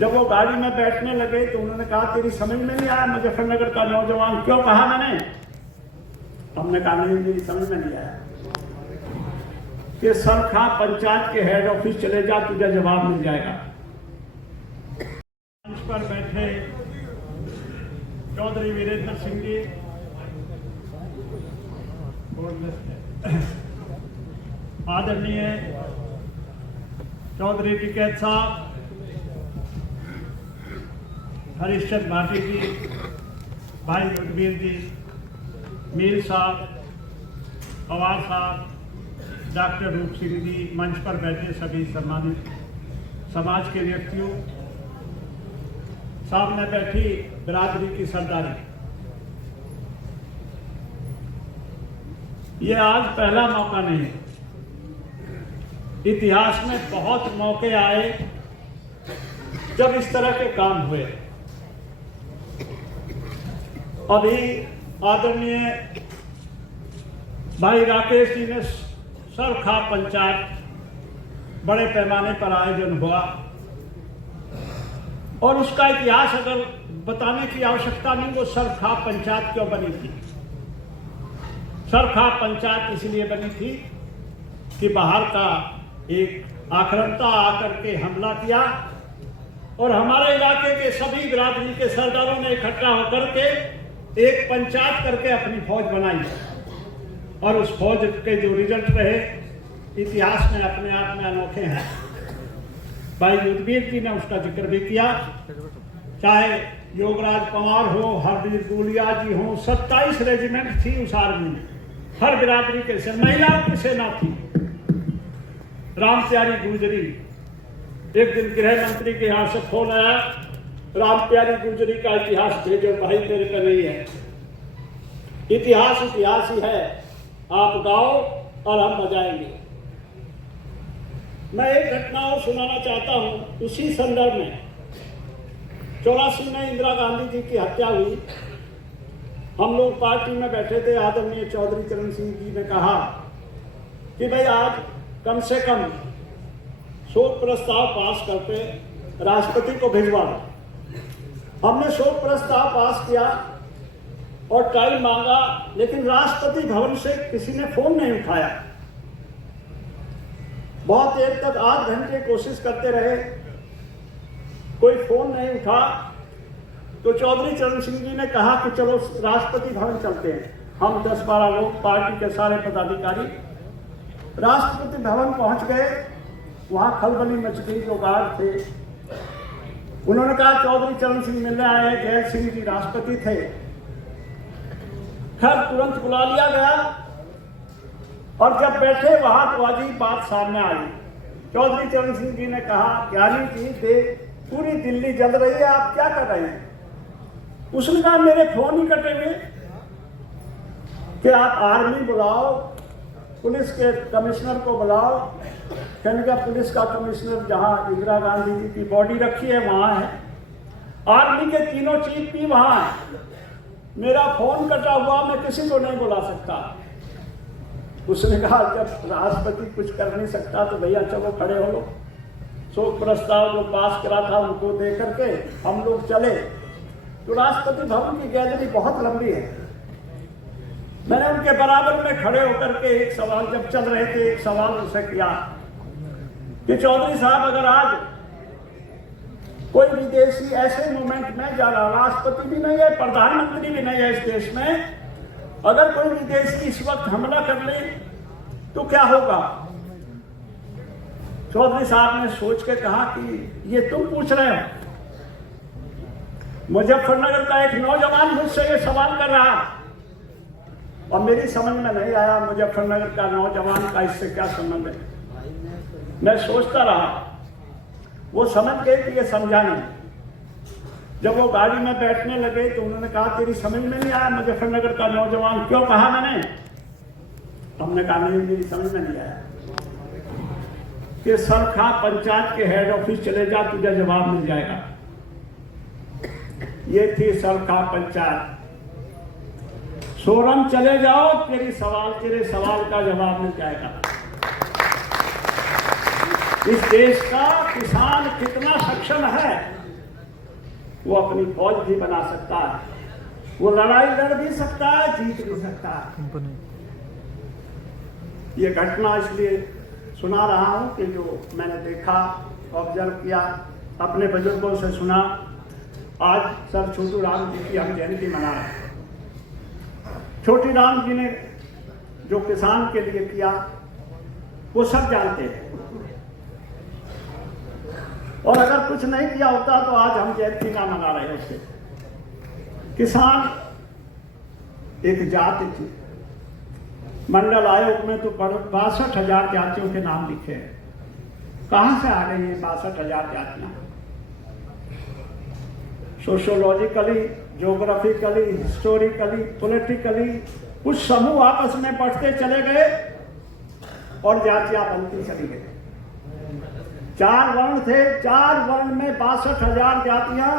जब वो गाड़ी में बैठने लगे तो उन्होंने कहा तेरी समझ में नहीं आया मुजफ्फरनगर का नौजवान क्यों कहा मैंने? हमने कहा नहीं मेरी समझ में नहीं आया कि सरखा पंचायत के हेड ऑफिस चले जा, तुझे जवाब मिल जाएगा। मंच पर बैठे चौधरी वीरेंद्र सिंह जी, आदरणीय चौधरी टिकैत साहब, हरीशचंद्र भाटी जी, भाई युद्धवीर जी, मीर साहब, पवार साहब, डॉक्टर रूप सिंह जी, मंच पर बैठे सभी सम्मानित समाज के व्यक्तियों, सामने बैठी बिरादरी की सरदारी, ये आज पहला मौका नहीं, इतिहास में बहुत मौके आए जब इस तरह के काम हुए। अभी आदरणीय भाई राकेश जी ने सरखा पंचायत बड़े पैमाने पर आयोजन हुआ और उसका इतिहास अगर बताने की आवश्यकता नहीं, वो सरखा पंचायत क्यों बनी थी। सरखा पंचायत इसलिए बनी थी कि बाहर का एक आक्रांता आकर के हमला किया और हमारे इलाके के सभी बिरादरी के सरदारों ने इकट्ठा होकर के एक पंचायत करके अपनी फौज बनाई और उस फौज के जो रिजल्ट रहे इतिहास में अपने आप में अनोखे हैं। भाई युद्धवीर जी ने उसका जिक्र भी किया, चाहे योगराज पंवार हो, हरवीर गुलिया जी हो, 27 रेजिमेंट थी उस आर्मी में, हर बिरादरी के से महिलाओं की सेना थी। राम प्यारी गुजरी, एक दिन गृह मंत्री के यहाँ से फोन आया, राम प्यारी गुजरी का इतिहास भेजो भाई, मेरे पे नहीं है। इतिहास इतिहास ही है, आप गाओ और हम बजाएंगे। मैं एक घटना और सुनाना चाहता हूं। उसी संदर्भ में 84 में इंदिरा गांधी जी की हत्या हुई, हम लोग पार्टी में बैठे थे। आदरणीय चौधरी चरण सिंह जी ने कहा कि भाई आज कम से कम शोक प्रस्ताव पास करके राष्ट्रपति को भिजवा दो। हमने शोक प्रस्ताव पास किया और टाइम मांगा, लेकिन राष्ट्रपति भवन से किसी ने फोन नहीं उठाया। बहुत देर तक 8 घंटे कोशिश करते रहे, कोई फोन नहीं उठा। तो चौधरी चरण सिंह जी ने कहा कि चलो राष्ट्रपति भवन चलते हैं। हम 10-12 लोग पार्टी के सारे पदाधिकारी राष्ट्रपति भवन पहुंच गए। वहां खलबली मच गई, जो गार्ड थे उन्होंने कहा चौधरी चरण सिंह मिलने आए। जय सिंह जी राष्ट्रपति थे। खैर तुरंत बुला लिया गया और जब बैठे वहां तो अजीब बात सामने आई। चौधरी चरण सिंह जी ने कहा ज्ञानी जी देख पूरी दिल्ली जल रही है, आप क्या कर रहे हैं? उसने कहा मेरे फोन ही कटे हुए कि आप आर्मी बुलाओ, पुलिस के कमिश्नर को बुलाओ। कहने का पुलिस का कमिश्नर जहां इंदिरा गांधी जी की बॉडी रखी है वहां है, आर्मी के तीनों चीफ भी वहां है। मेरा फोन कटा हुआ, मैं किसी को नहीं बुला सकता। उसने कहा जब राष्ट्रपति कुछ कर नहीं सकता तो भैया चलो खड़े हो लो। शोक प्रस्ताव जो पास करा था उनको दे करके हम लोग चले। तो राष्ट्रपति भवन की गैलरी बहुत लंबी है। मैंने उनके बराबर में खड़े होकर के एक सवाल, जब चल रहे थे, एक सवाल उनसे किया कि चौधरी साहब अगर आज कोई विदेशी ऐसे मोमेंट में जा रहा, राष्ट्रपति भी नहीं है, प्रधानमंत्री भी नहीं है इस देश में, अगर कोई विदेशी इस वक्त हमला कर ले तो क्या होगा? चौधरी साहब ने सोच के कहा कि ये तुम पूछ रहे हो? मुजफ्फरनगर का एक नौजवान मुझसे ये सवाल कर रहा और मेरी समझ में नहीं आया मुजफ्फरनगर का नौजवान का इससे क्या संबंध है। मैं सोचता रहा, वो समझ गए कि ये समझा नहीं। जब वो गाड़ी में बैठने लगे तो उन्होंने कहा तेरी समझ में नहीं आया मुजफ्फरनगर का नौजवान क्यों कहा मैंने? हमने कहा नहीं मेरी समझ में नहीं आया कि सरखा पंचायत के हेड ऑफिस चले जा, तुझे जवाब मिल जाएगा। ये थी सरखा पंचायत। सोरम चले जाओ, तेरे सवाल का जवाब मिल जाएगा। इस देश का किसान कितना सक्षम है वो अपनी फौज भी बना सकता है, वो लड़ाई लड़ भी सकता है, जीत भी सकता है। ये घटना इसलिए सुना रहा हूं कि जो मैंने देखा, ऑब्जर्व किया, अपने बुजुर्गों से सुना। आज सर छोटू राम जी की हम जयंती मना रहे हैं। छोटी राम जी ने जो किसान के लिए किया वो सब जानते हैं, और अगर कुछ नहीं किया होता तो आज हम जयंती ना मना रहे होते। किसान एक जाति थी। मंडल आयोग में तो 62,000 जातियों के नाम लिखे हैं। कहां से आ गई ये 62,000 जातियां? सोशियोलॉजिकली, ज्योग्राफिकली, हिस्टोरिकली, पॉलिटिकली कुछ समूह आपस में बढ़ते चले गए और जातियां बनती चली गई। 4 वर्ण थे, 4 वर्ण में 62,000 जातियां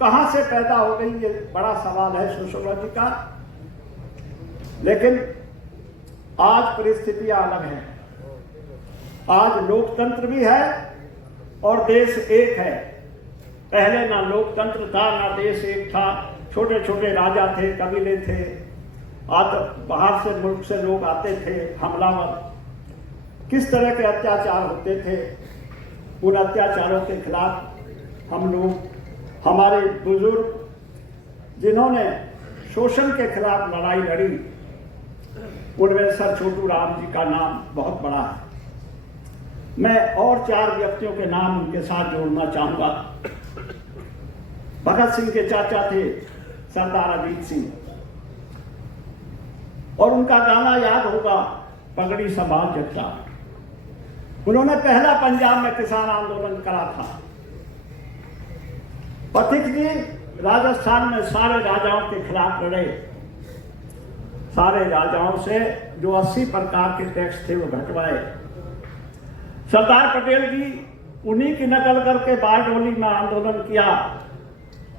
कहां से पैदा हो गई, ये बड़ा सवाल है सोशियोलॉजी का। लेकिन आज परिस्थितियां अलग हैं। आज लोकतंत्र भी है और देश एक है। पहले ना लोकतंत्र था, ना देश एक था। छोटे छोटे राजा थे, कबीले थे, बाहर से मुल्क से लोग आते थे, हमलावर। किस तरह के अत्याचार होते थे, उन अत्याचारों के खिलाफ हम लोग, हमारे बुजुर्ग जिन्होंने शोषण के खिलाफ लड़ाई लड़ी, उनमें सर छोटू राम जी का नाम बहुत बड़ा है। मैं और 4 व्यक्तियों के नाम उनके साथ जोड़ना चाहूंगा। भगत सिंह के चाचा थे सरदार अजीत सिंह, और उनका गाना याद होगा, पगड़ी संभाल जट्टा। उन्होंने पहला पंजाब में किसान आंदोलन करा था। पथिक जी राजस्थान में सारे राजाओं के खिलाफ लड़े। सारे राजाओं से जो 80 प्रकार के टैक्स थे वो घटवाए। सरदार पटेल जी उन्हीं की नकल करके बारडोली में आंदोलन किया।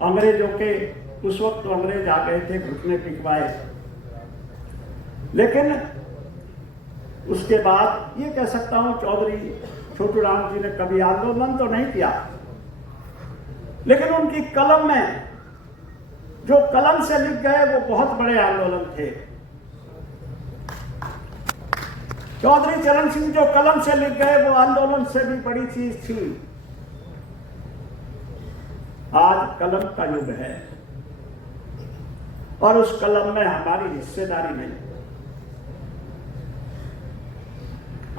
अंग्रेजों के, उस वक्त तो अंग्रेज आ गए थे, घुटने टिकवाए। लेकिन उसके बाद ये कह सकता हूं, चौधरी छोटू राम जी ने कभी आंदोलन तो नहीं किया, लेकिन उनकी कलम में जो कलम से लिख गए वो बहुत बड़े आंदोलन थे। चौधरी चरण सिंह जो कलम से लिख गए वो आंदोलन से भी बड़ी चीज थी। आज कलम का युग है और उस कलम में हमारी हिस्सेदारी नहीं।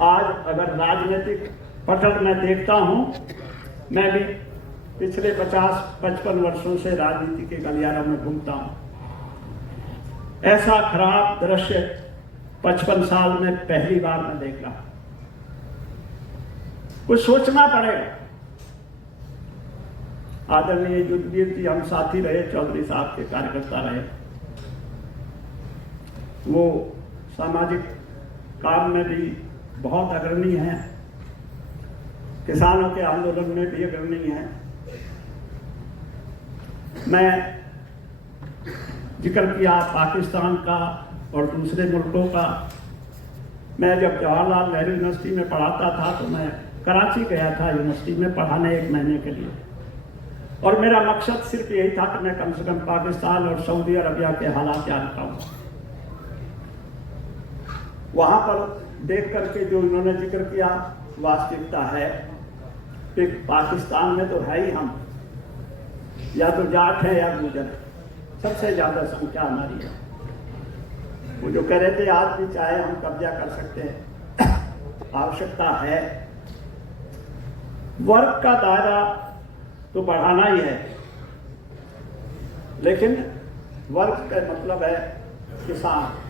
आज अगर राजनीतिक पटल में देखता हूं, मैं भी पिछले 50-55 वर्षों से राजनीति के गलियारों में घूमता हूं। ऐसा खराब दृश्य 55 साल में पहली बार मैं देख रहा। कुछ सोचना पड़ेगा। आदरणीय युद्धवीर जी हम साथी रहे, चौधरी साहब के कार्यकर्ता रहे। वो सामाजिक काम में भी बहुत अग्रणी हैं, किसानों के आंदोलन में भी अग्रणी हैं। मैं जिक्र किया पाकिस्तान का और दूसरे मुल्कों का। मैं जब जवाहरलाल नेहरू यूनिवर्सिटी में पढ़ाता था तो मैं कराची गया था यूनिवर्सिटी में पढ़ाने 1 महीने के लिए, और मेरा मकसद सिर्फ यही था कि मैं कम से कम पाकिस्तान और सऊदी अरबिया के हालात जानता हूँ। वहाँ पर देख करके जो इन्होंने जिक्र किया वास्तविकता है कि पाकिस्तान में तो है ही हम, या तो जाट है या गुजर है, सबसे ज्यादा संख्या हमारी है। वो जो कह रहे थे आज भी चाहे हम कब्जा कर सकते हैं, आवश्यकता है वर्ग का दायरा तो बढ़ाना ही है, लेकिन वर्ग का मतलब है किसान।